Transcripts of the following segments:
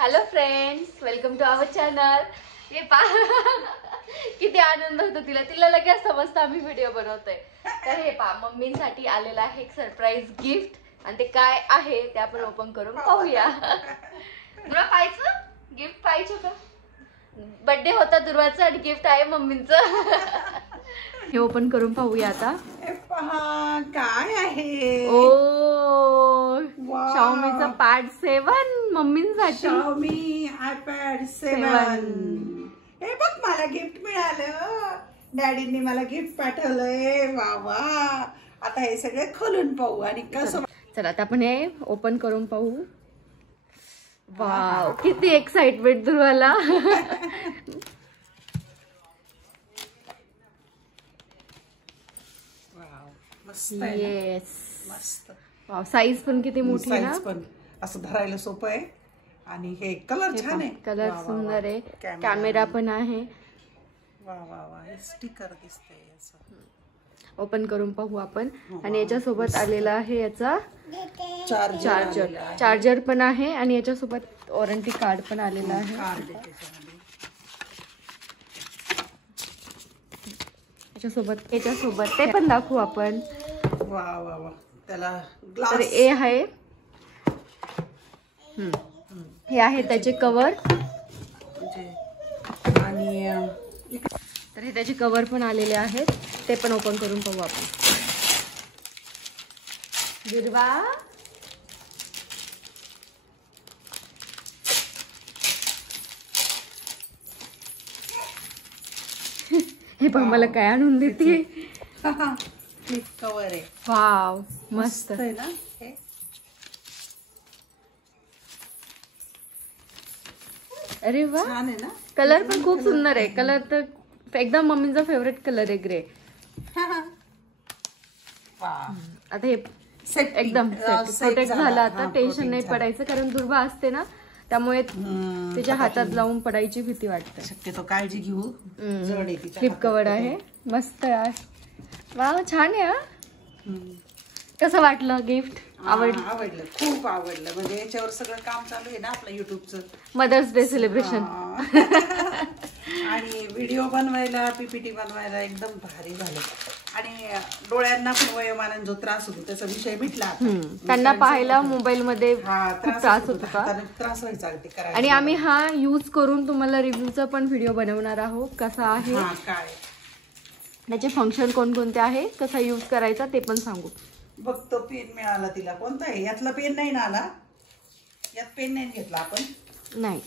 Hello friends, welcome to our channel. हे पा किती आनंद होतो तिला लगेच समजतं आम्ही व्हिडिओ बनवतोय. तर हे पा मम्मींसाठी आलेला आहे एक सरप्राईज गिफ्ट आणि ते काय आहे ते आपण ओपन करून पाहूया. तुला पाहायचं गिफ्ट पाहिजे का? बर्थडे होता दुर्वाचा आणि गिफ्ट आहे मम्मींचं. हे ओपन करून पाहूया आता. पहा काय आहे. ओ Xiaomiचा पॅड 7 मम्मींसाठी. Xiaomi iPad 7. हे बघ मला गिफ्ट मिळालं. डॅडींनी मला गिफ्ट पाठवलंय. वा वा. आता हे सगळे खोलून पाहू आणि कसं. चला आता आपण हे ओपन करून पाहू. वाव किती एक्साइटमेंट ध्रुवाला. मस्त आहे. येस मस्त. वाव साईज पण किती मोठी आहे ना. साईज पण असं धरायला सोपं आहे आणि हे कलर छान आहे. कलर सुंदर आहे. कॅमेरा पण आहे. वा वा वा. हे स्टिकर दिसतंय असं. ओपन करून पाहू आपण. आणि याच्या सोबत आलेला आहे याचा चार्जर पण आहे आणि याच्या सोबत वॉरंटी कार्ड पण आलेला आहे. याच्यासोबत ते पण दाखवू आपण. वा वा वा. त्याला तर हे आहे. हे आहे त्याचे कवर आणि तर हे त्याचे कवर पण आलेले आहेत. ते पण ओपन करून पाहू आपण. गिरवा हे पण मला काय आणून देते. फ्लिप कवर आहे. वाव मस्त आहे ना. हे अरे वा. छान आहे ना. कलर पण खूप सुंदर आहे. कलर तर एकदम मम्मीचा फेवरेट कलर आहे ग्रे. आता हे एकदम प्रोटेक्ट झालं. आता टेन्शन नाही पडायचं कारण दुर्वा असते ना त्यामुळे तिच्या हातात लावून पडायची भीती वाटते. शक्यतो काळजी घेऊ. फ्लिप कवर आहे. मस्त आहे. वा छान आहे. कसं वाटलं गिफ्ट? आवडलं खूप आवडलं. म्हणजे याच्यावर सगळं काम चालू आहे ना आपलं युट्यूबचं. मदर्स डे सेलिब्रेशन आणि व्हिडिओ बनवायला पीपीटी बनवायला एकदम भारी झालं. आणि डोळ्यांना पण वयोमानाने जो त्रास होतो त्याचा विषय मिटला. त्यांना पाहायला मोबाईल मध्ये त्रास होतो का? त्रास व्हायचा. आणि आम्ही हा यूज करून तुम्हाला रिव्ह्यूचा पण व्हिडिओ बनवणार आहोत. कसा आहे काय त्याचे फंक्शन कोणकोणते आहे कसा यूज करायचा ते पण सांगू. बघ तो पेन मिळाला तिला. कोणता आहे? यातला पेन नाही ना आला. यात पेन नाही घेतला आपण. नाही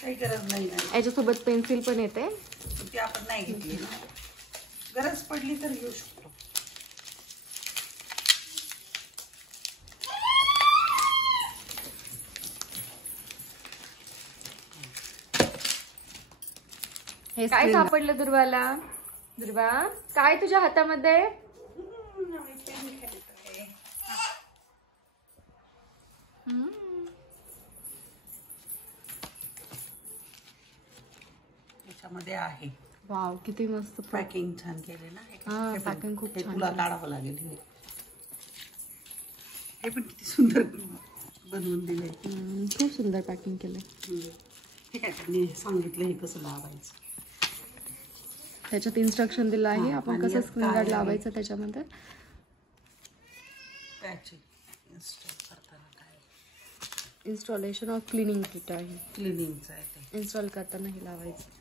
काही गरज नाही. याच्यासोबत पेन्सिल पण येते. ती आपण नाही घेतली. गरज पडली तर घेऊ शकतो. हे काय सापडलं दुर्वाला? दुर्वा काय तुझ्या हातामध्ये? त्याच्यामध्ये आहे. वाव किती मस्त पॅकिंग छान केले ना. पॅकिंग खूप छान. तुला काढावं लागेल. हे पण किती सुंदर बनवून दिले. खूप सुंदर पॅकिंग केलंय. हे काय त्यांनी सांगितलं हे कसं लावायचं. त्याच्यात इन्स्ट्रक्शन दिलं आहे आपण कसं स्क्रीन गार्ड लावायचं. त्याच्यामध्ये इन्स्टॉलेशन ऑफ क्लिनिंग किट आहे. क्लिनिंगचं आहे ते. इन्स्टॉल करताना हे लावायचं.